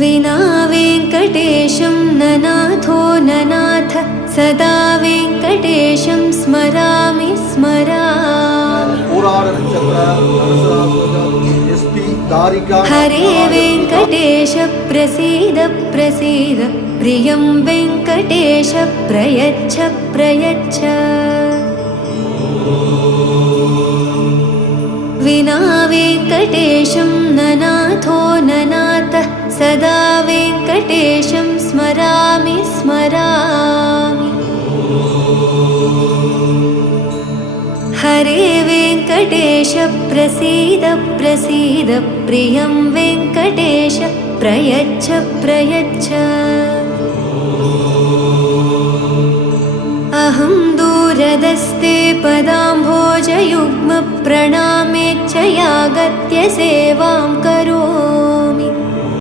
विना वेङ्कटेशं ननाथो ननाथ सदा वेङ्कटेशं स्मरामि स्मरामि। हरे वेङ्कटेश प्रसीद प्रसीद प्रियं वेङ्कटेश प्रयच्छ प्रयच्छ। विना वेङ्कटेशं ननाथो ननाथ सदा वेङ्कटेशं स्मरामि स्मरामि। हरे वेङ्कटेश प्रसीद प्रसीद प्रियं वेङ्कटेश प्रयच्छ प्रयच्छ। अहं दूरदस्ते पदाम्भोजयुग्म प्रणामेच्छ यागत्य सेवां करोमि।